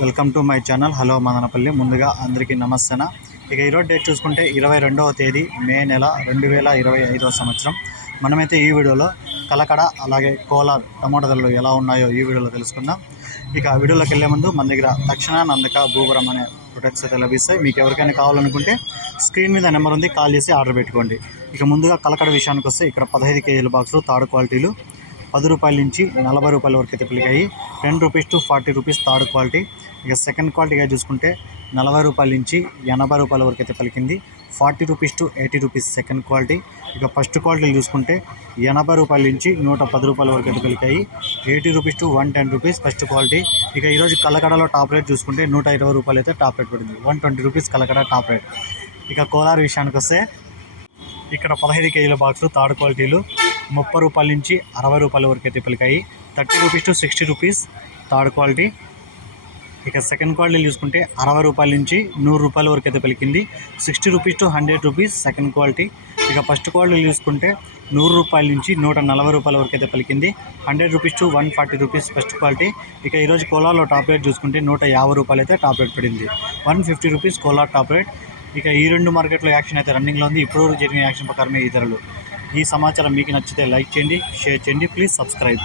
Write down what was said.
Welcome to my channel. Hello Madanapalle. ముందుగా అందరికీ నమస్తేన. ఇక ఈరోజు డేట్ చూసుకుంటే ఇరవై రెండవ తేదీ మే నెల రెండు వేల ఇరవై ఐదవ సంవత్సరం. మనమైతే ఈ వీడియోలో కలకడ అలాగే కోలార్ టమాటో ధరలు ఎలా ఉన్నాయో ఈ వీడియోలో తెలుసుకుందాం. ఇక వీడియోలోకి వెళ్ళే ముందు మన దగ్గర తక్షణ నందక భూవరం అనే ప్రొడక్ట్స్ అయితే లభిస్తాయి. మీకు ఎవరికైనా కావాలనుకుంటే స్క్రీన్ మీద నెంబర్ ఉంది కాల్ చేసి ఆర్డర్ పెట్టుకోండి. ఇక ముందుగా కలకడ విషయానికి వస్తే ఇక్కడ పదహైదు కేజీల బాక్సులు థర్డ్ క్వాలిటీలు పది రూపాయల నుంచి నలభై రూపాయల వరకు అయితే పిలికాయి ten rupees to forty rupees third quality. ఇక సెకండ్ క్వాలిటీగా చూసుకుంటే నలభై రూపాయల నుంచి ఎనభై రూపాయల వరకు అయితే పలికింది. Forty rupees to eighty rupees second quality. ఇక ఫస్ట్ క్వాలిటీలు చూసుకుంటే ఎనభై రూపాయల నుంచి నూట పది రూపాయల వరకు అయితే పలికాయి. Eighty rupees to one ten rupees first quality. ఇక ఈరోజు కలకడలో టాప్ రేట్ చూసుకుంటే నూట ఇరవై రూపాయలు అయితే టాప్ రేట్ పడింది. One twenty rupees Kalakada top rate. ఇక కోలార్ విషయానికి వస్తే ఇక్కడ పదహైదు కేజీల బాక్సులు థర్డ్ క్వాలిటీలు. ముప్పై రూపాయల నుంచి అరవై రూపాయల వరకు అయితే పలికాయి. Thirty rupees to sixty rupees. Third quality. ఇక సెకండ్ క్వాలిటీ చూసుకుంటే అరవై రూపాయల నుంచి నూరు రూపాయల వరకు అయితే పలికింది. Sixty rupees to hundred rupees second quality. ఇక ఫస్ట్ క్వాలిటీ చూసుకుంటే నూరు రూపాయల నుంచి నూట నలభై రూపాయల వరకు అయితే పలికింది. Hundred rupees to one forty rupees first quality. ఇక ఈరోజు కోలాలో టాప్ రేట్ చూసుకుంటే నూట యాభై రూపాయలు అయితే టాప్ రేట్ పడింది. One fifty rupees Kola top rate. ఇక ఈ రెండు మార్కెట్లో యాక్షన్ అయితే రన్నింగ్లో ఉంది. ఇప్పుడు జరిగిన యాక్షన్ ప్రకారమే ఈ ధరలు. ఈ సమాచారం మీకు నచ్చితే లైక్ చేయండి షేర్ చేయండి ప్లీజ్ సబ్స్క్రైబ్.